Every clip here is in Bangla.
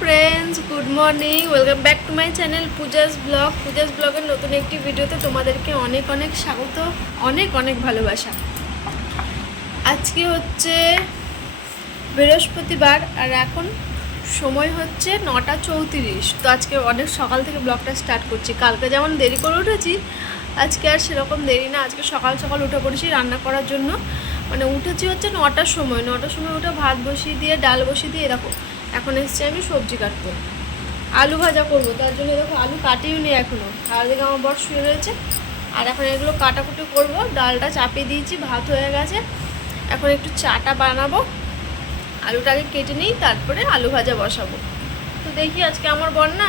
Friends good morning welcome back to my channel Pooja's blog Pooja's ব্লগের নতুন একটি ভিডিওতে তোমাদেরকে অনেক অনেক স্বাগত, অনেক অনেক ভালোবাসা। আজকে হচ্ছে বৃহস্পতিবার আর এখন সময় হচ্ছে নটা চৌত্রিশ। তো আজকে অনেক সকাল থেকে ব্লগটা স্টার্ট করছি। কালকে যেমন দেরি করে উঠেছি, আজকে আর সেরকম দেরি না। আজকে সকাল সকাল উঠে পড়েছি রান্না করার জন্য। মানে উঠেছি হচ্ছে নটার সময়। নটার সময় উঠে ভাত বসিয়ে দিয়ে, ডাল বসিয়ে দিয়ে, এরকম। এখন এসছি আমি সবজি কাটতে। আলু ভাজা করব, তার জন্য দেখো আলু কাটিও নি এখনও আর দিকে আমার বর শুয়ে রয়েছে। আর এখন এগুলো কাটাকুটি করব, ডালটা চাপিয়ে দিয়েছি, ভাত হয়ে গেছে। এখন একটু চাটা বানাবো। আলুটাকে কেটে নিই, তারপরে আলু ভাজা বসাবো। তো দেখি আজকে আমার বর না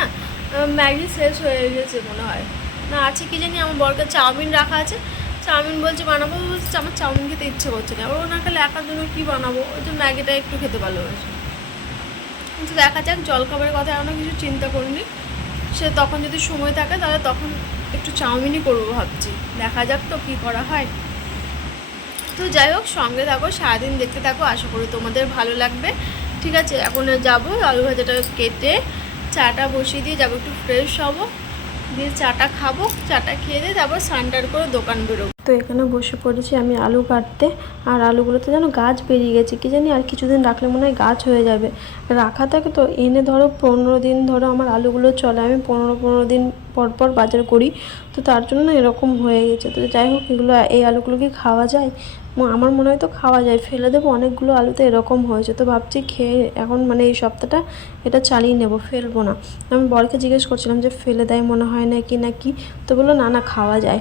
ম্যাগি শেষ হয়ে গেছে মনে হয়। না, আছে কি জানি, আমার বরকে চাউমিন রাখা আছে। চাউমিন বলছে বানাবো, বলছে আমার চাউমিন খেতে ইচ্ছে করছে না। ও না খেলে একার জন্য কী বানাবো? ওই যে ম্যাগিটা একটু খেতে ভালোবাসে। কিন্তু দেখা যাক, জলখাবারের কথা এখনও কিছু চিন্তা করিনি। সে তখন যদি সময় থাকে, তাহলে তখন একটু চাউমিনই করব ভাবছি। দেখা যাক তো কী করা হয়। তো যাই হোক, সঙ্গে থাকো, সারাদিন দেখতে থাকো, আশা করি তোমাদের ভালো লাগবে। ঠিক আছে, এখন যাব, আলু ভাজাটা কেটে চাটা বসিয়ে দিয়ে যাব, একটু ফ্রেশ হব। দিয়ে চাটা খাব, চাটা খেয়ে দিয়ে তারপর স্নানটার করে দোকান বেরোবো। তো এখানে বসে পড়েছি আমি আলু কাটতে। আর আলুগুলোতে যেন গাছ বেরিয়ে গেছে, কি জানি আর কিছুদিন রাখলে মনে হয় গাছ হয়ে যাবে। রাখা থাকে তো, এনে ধরো পনেরো দিন ধরো আমার আলুগুলো চলে, আমি পনেরো পনেরো দিন পর পর বাজার করি। তো তার জন্য এরকম হয়ে গেছে। তো যাই হোক, এগুলো, এই আলুগুলো কি খাওয়া যায়? আমার মনে হয় তো খাওয়া যায়। ফেলে দেবো, অনেকগুলো আলুতে এরকম হয়েছে। তো ভাবছি খেয়ে এখন মানে এই সপ্তাহটা এটা চালিয়ে নেব, ফেলব না। আমি বরকে জিজ্ঞেস করছিলাম যে ফেলে দেয় মনে হয় না কি না কি তো বলল, না না, খাওয়া যায়।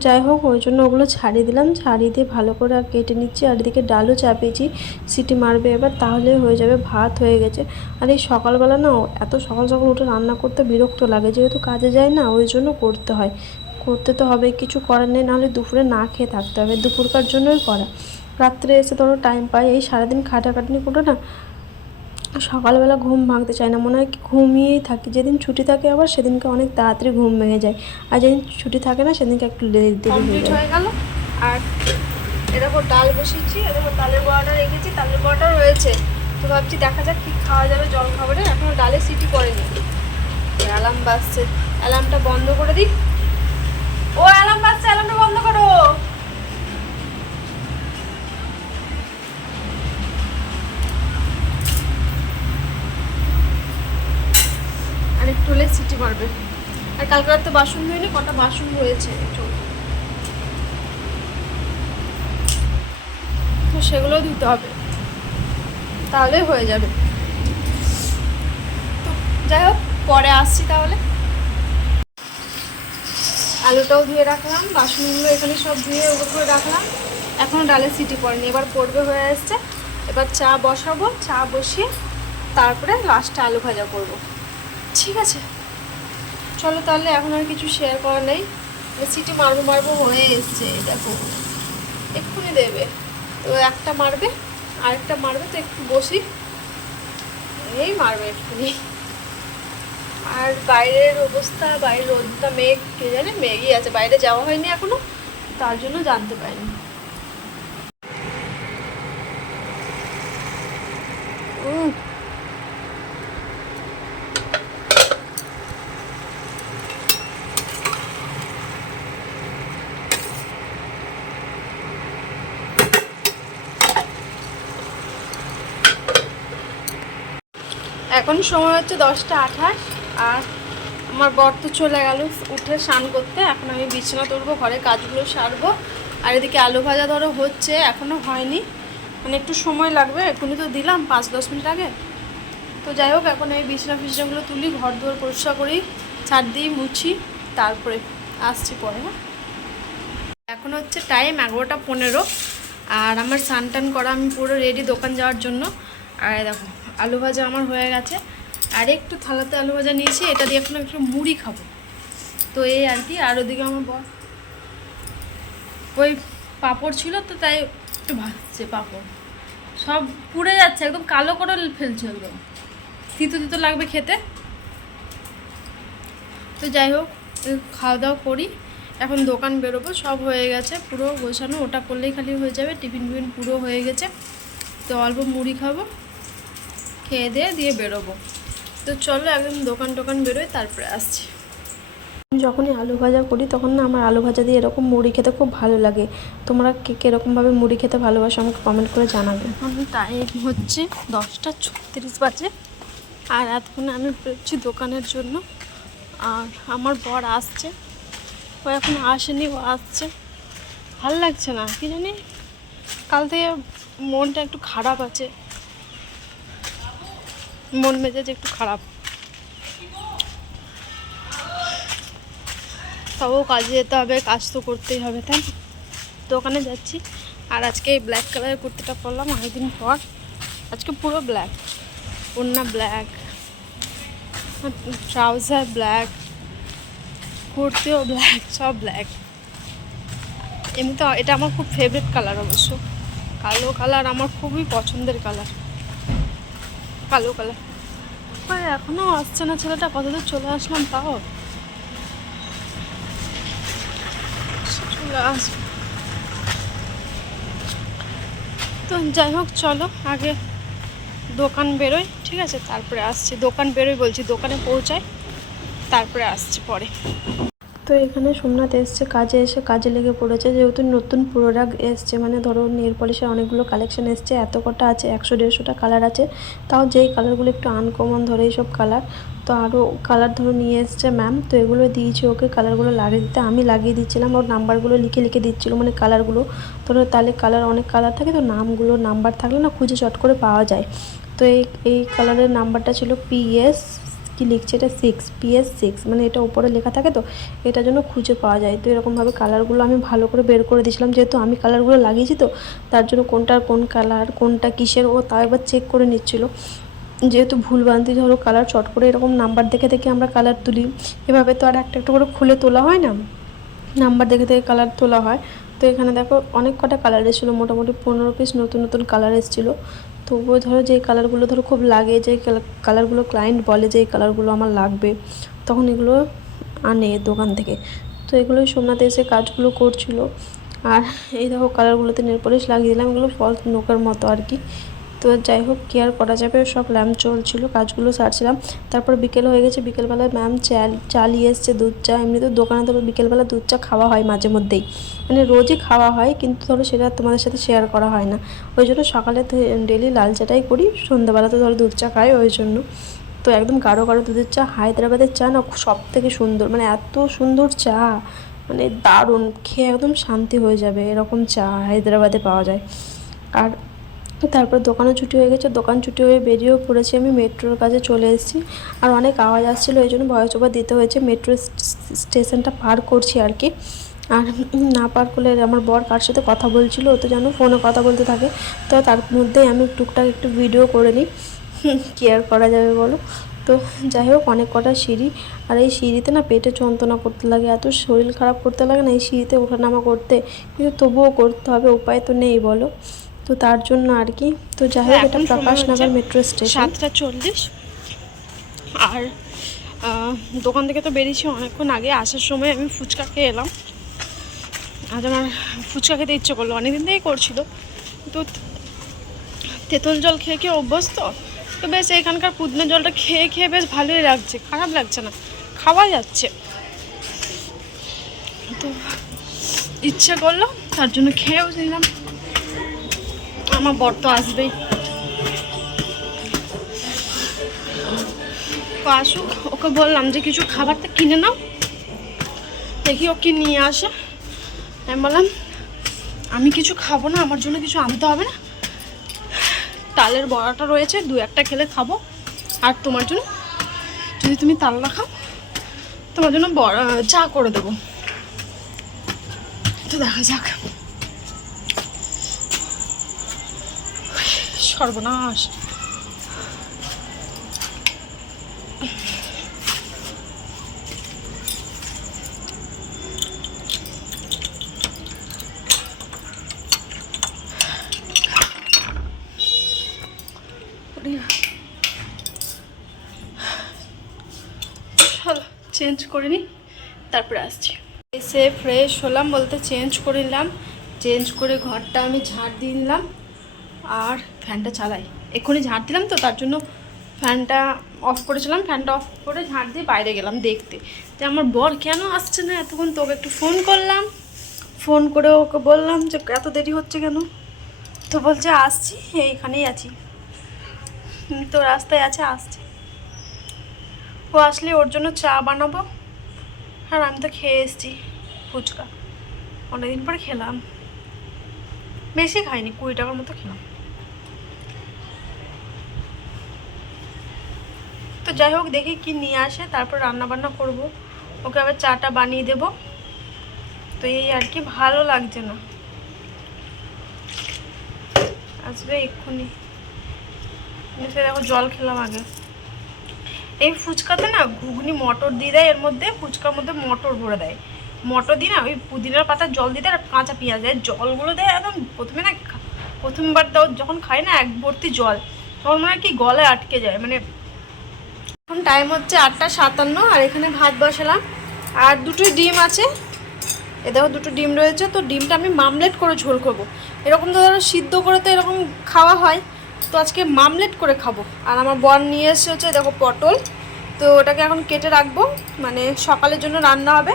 যাই হোক, ওই জন্য ওগুলো ছাড়িয়ে দিলাম। ছাড়িয়ে দিয়ে ভালো করে আর কেটে নিচ্ছি। আর এদিকে ডালও চাপিয়েছি। সিটি মারবে এবার, তাহলে হয়ে যাবে ভাত হয়ে গেছে। আর এই সকালবেলা না, এত সকাল সকাল উঠে রান্না করতে বিরক্ত লাগে। যেহেতু কাজে যায় না, ওই জন্য করতে হয়। করতে তো হবে, কিছু করার নেই, নাহলে দুপুরে না খেয়ে থাকতে হবে। দুপুরকার জন্যই করা। রাত্রে এসে ধরো টাইম পাই। এই সারাদিন খাটাখাটনি করে না সকালবেলা ঘুম ভাঙতে চায় না। মনে হয় ঘুমিয়েই থাকি। যেদিন ছুটি থাকে আবার সেদিনকে অনেক তাড়াতাড়ি ঘুম ভেঙে যায়। আর যেদিন ছুটি থাকে না সেদিনকে একটু হয়ে কমপ্লিট হ্যাঁ। গেল। আর এরকম ডাল বসিয়েছি এরকম ডালের বড়াটা রেখেছি ডালের বড়াটা রয়েছে। তো ভাবছি দেখা যাক কি খাওয়া যাবে জল খাবারে। এখনও ডালে সিটি পড়েনি। অ্যালার্ম বাজছে। অ্যালার্মটা বন্ধ করে দিই। ও অ্যালার্ম বাজছে অ্যালার্মটা বন্ধ করো। আর সিটি মারবে। আর কালকে রাতে বাসন ধুইনি, কটা বাসন রয়েছে চল তো সেগুলো ধুতে হবে। তাহলে হয়ে যাবে। তো যাই হোক, পরে আসছি তাহলে। আলুটাও ধুয়ে রাখলাম, বাসনগুলো এখানে সব ধুয়ে ওপর করে রাখলাম। এখনও ডালে সিটি পড়েনি, এবার পড়বে হয়ে আসছে। এবার চা বসাবো, চা বসিয়ে তারপরে লাস্টে আলু ভাজা করব। ঠিক আছে। চলো তাহলে এখন আর কিছু শেয়ার করা নেই। সিটি মারবো মারবো হয়ে এসছে দেখো। এক্ষুনি দেবে। তো একটা মারবে, আরেকটা মারবে, তো একটু বসি। এই মারবে এক্ষুনি। আর বাইরের অবস্থা, বাইরের রোদটা মেঘ, কে জানে? মেঘই আছে। বাইরে যাওয়া হয়নি এখনও, তার জন্য জানতে পারিনি। এখন সময় হচ্ছে দশটা আঠাশ, আর আমার বর তো চলে গেল উঠে স্নান করতে। এখন আমি বিছানা তুলবো ঘরে কাজগুলো সারবো। আর এদিকে আলু ভাজা ধরো হচ্ছে এখনও হয়নি। মানে একটু সময় লাগবে, এখনই তো দিলাম, পাঁচ দশ মিনিট আগে। তো যাই হোক, এখন এই বিছানা ফিছনাগুলো তুলি ঘর দুয়ার পরিষ্কার করি ছাড় দিই, মুছি, তারপরে আসছি পরে হ্যাঁ? এখন হচ্ছে টাইম এগারোটা পনেরো, আর আমার স্নান টান করা আমি পুরো রেডি দোকান যাওয়ার জন্য। আর দেখো, আলু ভাজা আমার হয়ে গেছে। আর একটু থালাতে আলু ভাজা নিয়েছি, এটা দিয়ে এখন একটু মুড়ি খাব। তো এই আর কি, আর ওদিকে আমার বর। ওই পাঁপড় ছিল তো, তাই একটু ভাজছে পাঁপড়। সব পুড়ে যাচ্ছে, একদম কালো করে ফেলছে একদম। তিতো তিতো লাগবে খেতে। তো যাই হোক খাওয়া দাওয়া করি। এখন দোকান বেরোবো, সব হয়ে গেছে পুরো গোছানো। ওটা করলেই খালি হয়ে যাবে টিফিন ফিফিন পুরো হয়ে গেছে। তো অল্প মুড়ি খাব। খেয়ে দিয়ে দিয়ে বেরোবো। তো চলো একদম দোকান টোকান বেরোয় তারপরে আসছি। যখনই আলু ভাজা করি তখন না আমার আলু ভাজা দিয়ে এরকম মুড়ি খেতে খুব ভালো লাগে। তোমরা কে কীরকমভাবে মুড়ি খেতে ভালোবাসো আমাকে কমেন্ট করে জানাবে। এখন টাইম হচ্ছে দশটা ছত্রিশ বাজে। আর এতক্ষণে আমি বেরোচ্ছি দোকানের জন্য। আর আমার বর আসছে। ও এখন আসেনি ও আসছে। ভালো লাগছে না কি জানি? কাল থেকে মনটা একটু খারাপ আছে। মন মেজাজ একটু খারাপ। তবেও কাজে যেতে হবে, কাজ তো করতেই হবে, তাই? দোকানে যাচ্ছি। আর আজকে এই ব্ল্যাক কালারের কুর্তিটা পরলাম অনেকদিন পর। আজকে পুরো ব্ল্যাক ওড়না ব্ল্যাক ট্রাউজার ব্ল্যাক কুর্তিও ব্ল্যাক সব ব্ল্যাক এমনিতে এটা আমার খুব ফেভারিট কালার অবশ্য। কালো কালার আমার খুবই পছন্দের কালার কালো কালার এখনও আসছে না ছেলেটা, কতদূর চলে আসলাম তাও। চলে আসবে। তো যাই হোক, চলো, আগে দোকান বেরোই, ঠিক আছে? তারপরে আসছি। দোকান বেরোই বলছি, দোকানে পৌঁছাই, তারপরে আসছি পরে। তো এখানে সোমনাথ এসছে, কাজে এসে কাজে লেগে পড়েছে। যেহেতু নতুন প্রোডাক্ট এসছে মানে ধরো নেল পলিশের অনেকগুলো কালেকশন এসছে, এত কটা আছে, একশো দেড়শোটা কালার আছে, তাও যেই কালারগুলো একটু আনকমন ধরে এইসব কালার তো আরও কালার ধরো নিয়ে এসছে ম্যাম তো এগুলো দিয়েছি ওকে কালারগুলো লাগিয়ে দিতে আমি লাগিয়ে দিচ্ছিলাম, ওর নাম্বারগুলো লিখে লিখে দিচ্ছিল মানে কালারগুলো ধরো তাহলে কালার অনেক কালার থাকে, তো নামগুলো নাম্বার থাকলে না খুঁজে চট করে পাওয়া যায়। তো এই এই কালারের নাম্বারটা ছিল পিএস কি লিখছে? এটা সিক্স পিএস সিক্স মানে এটা উপরে লেখা থাকে তো? এটার জন্য খুঁজে পাওয়া যায়। তো এরকমভাবে কালারগুলো আমি ভালো করে বের করে দিয়েছিলাম, যেহেতু আমি কালারগুলো লাগিয়েছি তো, তার জন্য কোনটার কোন কালার কোনটা কিসের, ও তাও একবার চেক করে নিচ্ছিল। যেহেতু ভুলভ্রান্তি ধরো কালার চট করে এরকম নাম্বার দেখে দেখে আমরা কালার তুলি। এভাবে তো আর একটা একটা করে খুলে তোলা হয় না? নাম্বার দেখে দেখে কালার তোলা হয়। তো এখানে দেখো অনেক কটা কালার এসেছিল, মোটামুটি পনেরো পিস নতুন নতুন কালার এসেছিল। তবুও ধরো যে কালারগুলো ধরো খুব লাগে, যে কালারগুলো ক্লায়েন্ট বলে যে এই কালারগুলো আমার লাগবে, তখন এগুলো আনে দোকান থেকে। তো এগুলোই সোমনাথে এসে কাজগুলো করছিল। আর এই দেখো কালারগুলোতে নেল পলিশ লাগিয়ে দিলাম, এগুলো ফলস নৌকার মতো আর কি। তো যাই হোক, কি আর করা যাবে? সব ল্যাম্প চলছিল, কাজগুলো সারছিলাম। তারপর বিকেল হয়ে গেছে, বিকেলবেলায় ম্যাম চাল চালিয়ে এসছে দুধ চা। এমনিতে দোকানে তো বিকেলবেলা দুধ চা খাওয়া হয় মাঝে মধ্যেই। মানে রোজই খাওয়া হয়, কিন্তু ধরো সেটা তোমাদের সাথে শেয়ার করা হয় না। ওই জন্য সকালে তো ডেলি লাল চাটাই করি, সন্ধ্যাবেলা তো ধরো দুধ চা খাই ওই জন্য। তো একদম গাঢ় গাঢ় দুধের চা, হায়দ্রাবাদের চা না সব থেকে সুন্দর মানে এত সুন্দর চা। মানে দারুণ, খেয়ে একদম শান্তি হয়ে যাবে, এরকম চা হায়দ্রাবাদে পাওয়া যায়। আর তারপর দোকানও ছুটি হয়ে গেছে, দোকান ছুটি হয়ে বেরিয়েও পড়েছি আমি, মেট্রোর কাছে চলে এসেছি। আর অনেক আওয়াজ আসছিল, এই জন্য ভয়েস ওভার দিতে হয়েছে। মেট্রো স্টেশনটা পার করছি আর কি। আর না পার করলে আমার বর কার সাথে কথা বলছিল, ও তো জানো ফোনে কথা বলতে থাকে। তো তার মধ্যেই আমি টুকটাক একটু ভিডিও করে নিই। কেয়ার করা যাবে বলো? তো যাই হোক, অনেক কটা সিঁড়ি। আর এই সিঁড়িতে না পেটে যন্ত্রণা করতে লাগে, এত শরীর খারাপ করতে লাগে না এই সিঁড়িতে ওঠানামা করতে। কিন্তু তবুও করতে হবে, উপায় তো নেই বলো। তো তার জন্য আর কি। তো যাই হোক এটা এখন সময় প্রকাশনগর মেট্রো স্টেশন। সাতটা চল্লিশ। আর দোকান থেকে তো বেরিয়েছি অনেকক্ষণ আগে আসার সময় আমি ফুচকা খেয়ে এলাম। আজ আমার ফুচকা খেতে ইচ্ছে করল অনেকদিন থেকেই করছিল। তো তেঁতুল জল খেয়ে খেয়ে অভ্যস্ত? তো বেশ এখানকার পুদিনা জলটা খেয়ে খেয়ে বেশ ভালোই লাগছে খারাপ লাগছে না খাওয়া যাচ্ছে। তো ইচ্ছে করল তার জন্য খেয়েও দিলাম আমার বর তো আসবেই। আসুক, ওকে বললাম যে কিছু খাবারটা কিনে নাও। দেখি ও কি নিয়ে আসে। আমি বললাম, আমি কিছু খাব না, আমার জন্য কিছু আনতে হবে না। তালের বড়াটা রয়েছে, দু একটা খেলে খাব। আর তোমার জন্য, যদি তুমি তাল না খাও, তোমার জন্য বড়া, চা করে দেবো। তো দেখা যাক। সর্বনাশ। চেঞ্জ করে নিই তারপরে আসছি। এসে ফ্রেশ হলাম বলতে চেঞ্জ করে নিলাম চেঞ্জ করে ঘরটা আমি ঝাড় দিয়ে নিলাম, আর ফ্যানটা চালাই। এক্ষুনি ঝাড় দিলাম তো, তার জন্য ফ্যানটা অফ করেছিলাম, ফ্যানটা অফ করে ঝাঁট দিয়ে বাইরে গেলাম দেখতে। যে আমার বর কেন আসছে না? এতক্ষণ তোকে একটু ফোন করলাম। ফোন করে ওকে বললাম যে, এত দেরি হচ্ছে কেন? তো বলছে, আসছি, এইখানেই আছি। তো রাস্তায় আছে, আসছে। ও আসলে ওর জন্য চা বানাবো, আর আমি তো খেয়ে এসেছি ফুচকা। অনেকদিন পরে খেলাম। বেশি খাইনি, কুড়ি টাকার মতো খেলাম। তো যাই হোক, দেখি কি নিয়ে আসে, তারপর রান্না বান্না করব। ওকে আবার চাটা বানিয়ে দেব। তো এই আর কি, ভালো লাগছে না। আসবে এক্ষুনি। এসে দেখো, জল খেলাম আগে। এই ফুচকাতে না ঘুগনি, মটর দিয়ে দেয়, এর মধ্যে ফুচকার মধ্যে মটর ভরে দেয়। মটর দিয়ে না ওই পুদিনার পাতার জল দিয়ে দেয় আর কাঁচা পেঁয়াজ দেয়। জলগুলো দেয় একদম প্রথমে না, প্রথমবার দাও যখন খাই না, এক ভর্তি জল, তখন মনে হয় কি গলায় আটকে যায়। মানে এখন টাইম হচ্ছে আটটা সাতান্ন, আর এখানে ভাত বসালাম। আর দুটো ডিম আছে। এ দেখো, দুটো ডিম রয়েছে। তো ডিমটা আমি মামলেট করে ঝোল করব। এরকম তো ধরো সিদ্ধ করে তো এরকম খাওয়া হয়। তো আজকে মামলেট করে খাব। আর আমার বর নিয়ে এসে হচ্ছে, দেখো, পটল। তো ওটাকে এখন কেটে রাখব। মানে সকালের জন্য রান্না হবে।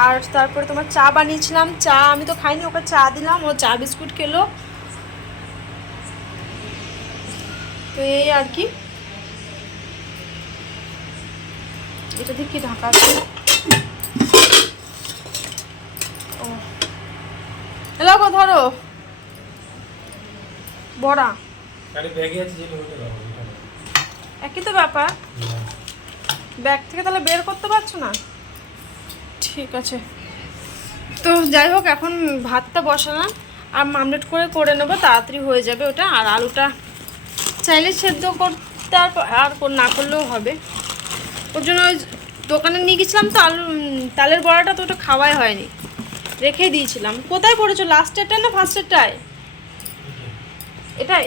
আর তারপরে তোমার চা বানিয়েছিলাম। চা আমি তো খাইনি, ওকে চা দিলাম। ও চা বিস্কুট খেলো। তো এই আর কি। এটা কি ঢাকা আছে। ও। গো ধরো। বড়া। একই তো ব্যাপার। ব্যাগ থেকে তাহলে বের করতে পারছ না? ঠিক আছে। তো যাই হোক এখন ভাতটা বসালাম। আর মামলেট করে করে নেব তাড়াতাড়ি হয়ে যাবে ওটা। আর আলুটা চাইলে সেদ্ধ করতে আর আর না করলেও হবে। ওর জন্য ওই দোকানে নিয়ে গেছিলাম তো আলু তালের বড়াটা তো ওটা খাওয়াই হয়নি। রেখে দিয়েছিলাম। কোথায় পড়েছো? লাস্টেরটায় না ফার্স্টেরটায় এটাই।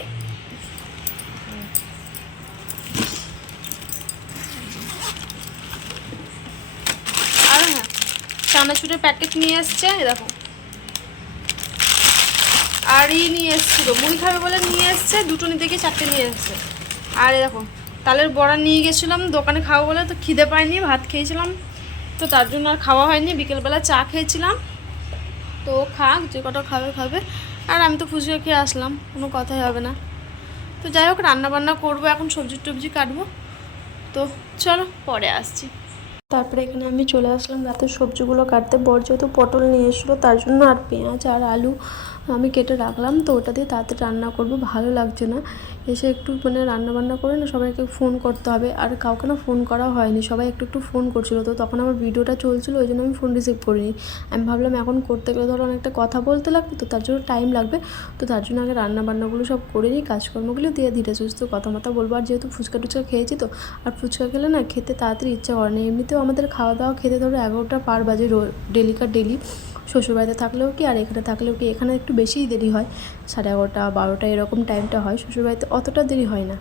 আর হ্যাঁ চানাচুরের প্যাকেট নিয়ে এসছে দেখো। আর ই নিয়ে এসেছিল, মুড়ি খাবে বলে নিয়ে এসছে, দুটো নিতে গিয়ে চারটে নিয়ে এসছে। আর দেখো তালের বড়া নিয়ে গেছিলাম, দোকানে খাব বলে তো খিদে পাইনি, ভাত খেয়েছিলাম। তো তার জন্য আর খাওয়া হয়নি, বিকেলবেলা চা খেয়েছিলাম। তো খাক, যে কটা খাবে খাবে। আর আমি তো ফুচকা খেয়ে আসলাম, কোনো কথাই হবে না। তো যাই হোক রান্না বান্না করব এখন, সবজি টবজি কাটবো। তো চলো, পরে আসছি। তারপরে এখানে আমি চলে আসলাম, রাতের সবজিগুলো কাটতে। বর যেহেতু পটল নিয়ে এসেছিল, তার জন্য আর পেঁয়াজ আর আলু আমি কেটে রাখলাম, তো ওটা দিয়ে তাড়াতাড়ি রান্না করব, ভালো লাগছে না। এসে একটু মানে রান্না বান্না করে না, সবাইকে ফোন করতে হবে। আর কাউকে না ফোন করা হয়নি, সবাই একটু একটু ফোন করছিল। তো তখন আমার ভিডিওটা চলছিল, ওই জন্য আমি ফোন রিসিভ করিনি। আমি ভাবলাম এখন করতে গেলে ধরো অনেকটা কথা বলতে লাগবে, তো তার জন্য টাইম লাগবে। তো তার জন্য আগে রান্না বান্নাগুলো সব করে নিই, কাজকর্মগুলো দিয়ে ধীরে সুস্থ কথা মতো বলব। আর যেহেতু ফুচকা টুচকা খেয়েছি তো, আর ফুচকা খেলে না খেতে তাড়াতাড়ি ইচ্ছা করে না। এমনিতেও আমাদের খাওয়া দাওয়া খেতে ধরো এগারোটা পার বাজে রো ডেলিকার ডেলি। শ্বশুরবাড়িতে থাকলেও কি, আর এখানে থাকলেও কি, এখানে একটু বেশিই দেরি হয়। সাড়ে এগারোটা, বারোটা এরকম টাইমটা হয়। শ্বশুরবাড়িতে অতটা দেরি হয় না।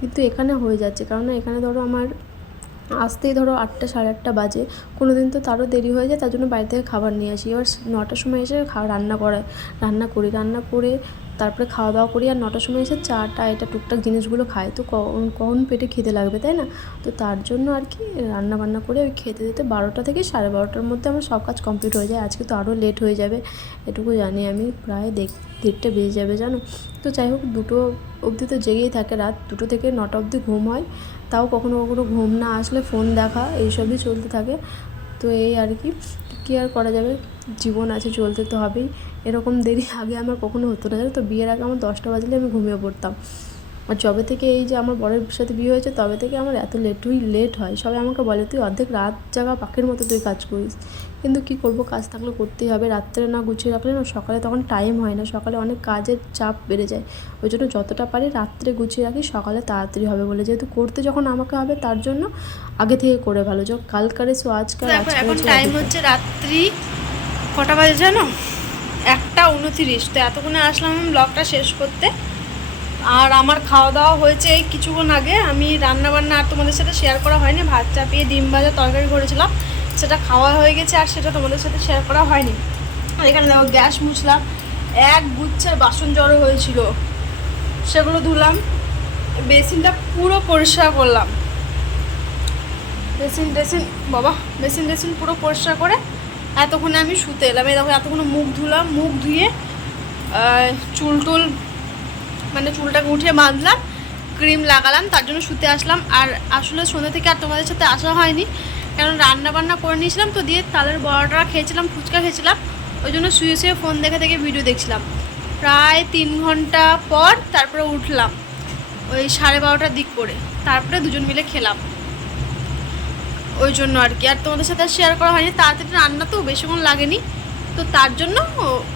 কিন্তু এখানে হয়ে যাচ্ছে। কারণ এখানে ধরো আমার আসতেই ধরো আটটা, সাড়ে আটটা বাজে। কোনো দিন তো তারও দেরি হয়ে যায়, তার জন্য বাড়ি থেকে খাবার নিয়ে আসি। এবার নটার সময় এসে রান্না করা, রান্না করি। রান্না করে তারপরে খাওয়া দাওয়া করি আর নটার সময় এসে চাটা, এটা, টুকটাক জিনিসগুলো খাই। তো কখন পেটে খেতে লাগবে, তাই না? তো তার জন্য আর কি রান্না বান্না করে ওই খেতে দিতে বারোটা থেকে সাড়ে বারোটার মধ্যে আমার সব কাজ কমপ্লিট হয়ে যায়। আজকে তো আরও লেট হয়ে যাবে, এটুকু জানি আমি প্রায় দেখ, দেড়টা বেজে যাবে, জানো? তো যাই হোক, দুটো অবধি তো জেগেই থাকে রাত। দুটো থেকে নটা অবধি ঘুম হয়। তাও কখনো কখনো ঘুম না আসলে ফোন দেখা, এইসবই চলতে থাকে। তো এই আর কি, কী আর করা যাবে? জীবন আছে, চলতে তো হবেই। এরকম দেরি আগে আমার কখনো হতো না তো? বিয়ের আগে আমার দশটা বাজলে আমি ঘুমিয়ে পড়তাম। আর যবে থেকে এই যে আমার বরের সাথে বিয়ে হয়েছে তবে থেকে আমার এত লেটই লেট হয়। সবাই আমাকে বলে তুই অর্ধেক রাত জাগা পাখির মতো তুই কাজ করিস। কিন্তু কি করব কাজ থাকলে করতেই হবে। রাত্রে না গুছিয়ে রাখলে না সকালে তখন টাইম হয় না। সকালে অনেক কাজের চাপ বেড়ে যায়। ওই জন্য যতটা পারি রাত্রে গুছিয়ে রাখি সকালে তাড়াতাড়ি হবে বলে। যেহেতু করতে যখন আমাকে হবে তার জন্য আগে থেকে করে ভালো। যখন কালকারে সো আজকাল এখন টাইম হচ্ছে রাত্রি কটা বাজে জানো? একটা উনতিরিশ। তো এতক্ষণে আসলাম আমি ব্লগটা শেষ করতে। আর আমার খাওয়া দাওয়া হয়েছে এই কিছুক্ষণ আগে। আমি রান্না বান্না আর তোমাদের সাথে শেয়ার করা হয়নি। ভাত চাপিয়ে ডিম ভাজা তরকারি করেছিলাম। সেটা খাওয়া হয়ে গেছে আর সেটা তোমাদের সাথে শেয়ার করা হয়নি। এখানে দেখো গ্যাস মুছলাম। এক গুচ্ছের বাসন জড়ো হয়েছিল। সেগুলো ধুলাম। বেসিনটা পুরো পরিষ্কার করলাম। বেসিন, টেসিন, বাবা, বেসিন, টেসিন পুরো পরিষ্কার করে এতক্ষণে আমি শুতে এলাম। এই দেখো, এতক্ষণে মুখ ধুলাম। মুখ ধুয়ে চুল টুল মানে চুলটাকে উঠিয়ে বাঁধলাম, ক্রিম লাগালাম, তার জন্য শুতে আসলাম। আর আসলে সন্ধ্যা থেকে আর তোমাদের সাথে আসা হয়নি, কারণ রান্না বান্না করে নিয়েছিলাম তো দিয়ে তালের বড়াটা খেয়েছিলাম, ফুচকা খেয়েছিলাম। ওই জন্য শুয়ে শুয়ে ফোন দেখে দেখে ভিডিও দেখছিলাম। প্রায় তিন ঘণ্টা পর তারপরে উঠলাম, ওই সাড়ে বারোটার দিক করে। তারপরে দুজন মিলে খেলাম। ওই জন্য আর কি। আর তোমাদের সাথে শেয়ার করা হয়নি। তাড়াতাড়ি রান্না তো বেশিক্ষণ লাগেনি, তো তার জন্য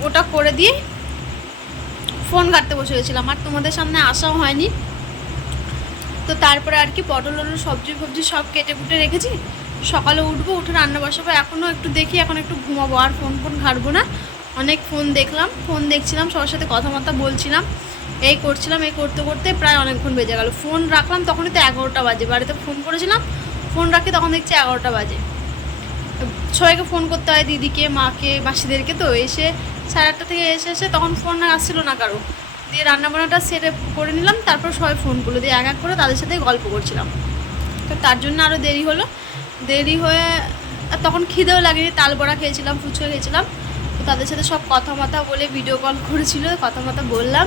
ওটা করে দিয়ে ফোন ঘাটতে বসে গেছিলাম আর তোমাদের সামনে আসাও হয়নি। তো তারপরে আর কি পটল আলু সবজি, ফবজি সব কেটে কুটে রেখেছি। সকালে উঠবো, উঠে রান্না বসাবো, এখনও একটু দেখি, এখন একটু ঘুমাবো, আর ফোন ফোন ঘাটবো না। অনেক ফোন দেখলাম, ফোন দেখছিলাম, সবার সাথে কথাবার্তা বলছিলাম। এই করছিলাম, এই করতে করতে প্রায় অনেকক্ষণ বেজে গেল। ফোন রাখলাম, তখনই তো এগারোটা বাজে, বাড়িতে ফোন করেছিলাম, ফোন রাখি, তখন দেখছি এগারোটা বাজে। সবাইকে ফোন করতে হয় দিদিকে, মাকে, মাসিদেরকে, তো এসে সাড়ে আটটা থেকে এসে এসে তখন ফোন আসছিল না কারও। দিয়ে রান্নাবান্নাটা সেরে করে নিলাম, তারপর সবাই ফোন করল। দিয়ে এক এক করে তাদের সাথে গল্প করছিলাম। তো তার জন্য আরও দেরি হলো। দেরি হয়ে তখন খিদেও লাগেনি, তাল বড়া খেয়েছিলাম, ফুচকা খেয়েছিলাম। তো তাদের সাথে সব কথা কথাবার্তা বলে ভিডিও কল করেছিল, কথাবার্তা বললাম।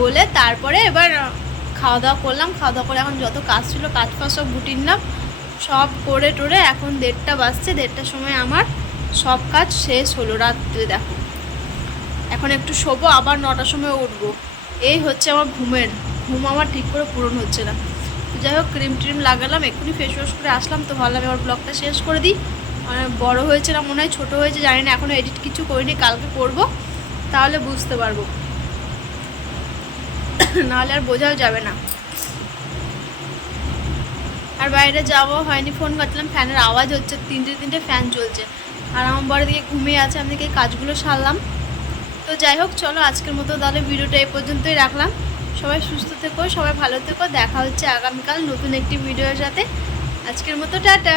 বলে তারপরে এবার খাওয়া দাওয়া করলাম। খাওয়া দাওয়া করে এখন যত কাজ ছিল, কাজ ফাজ সব গুটিয়ে নিলাম। সব করে টোরে এখন দেড়টা বাজছে, দেড়টার সময় আমার সব কাজ শেষ হলো। রাত্রে দেখো। এখন একটু শোবো, আবার নটার সময় উঠবো। এই হচ্ছে আমার ঘুমের, ঘুম আমার ঠিক করে পূরণ হচ্ছে না। যাই হোক, ক্রিম ট্রিম লাগালাম, এক্ষুনি ফেস ওয়াশ করে আসলাম। তো ভাবলাম এবার ব্লগটা শেষ করে দিই। মানে বড় হয়েছে না, মনে হয় ছোটো হয়েছে, জানি না, এখনও এডিট কিছু করিনি, কালকে করব। তাহলে বুঝতে পারব। নাহলে আর বোঝাও যাবে না। আর বাইরে যাওয়া হয়নি ফোন করছিলাম ফ্যানের আওয়াজ হচ্ছে, তিনটে তিনটে ফ্যান চলছে। আর আমার বড় দিকে ঘুমিয়ে আছে, আমি কাজগুলো সারলাম তো যাই হোক, চলো আজকের মতো তাহলে ভিডিওটা এই পর্যন্তই রাখলাম। সবাই সুস্থ থেকো, সবাই ভালো থেকো, দেখা হচ্ছে আগামীকাল নতুন একটি ভিডিওর সাথে। আজকের মতো টাটা।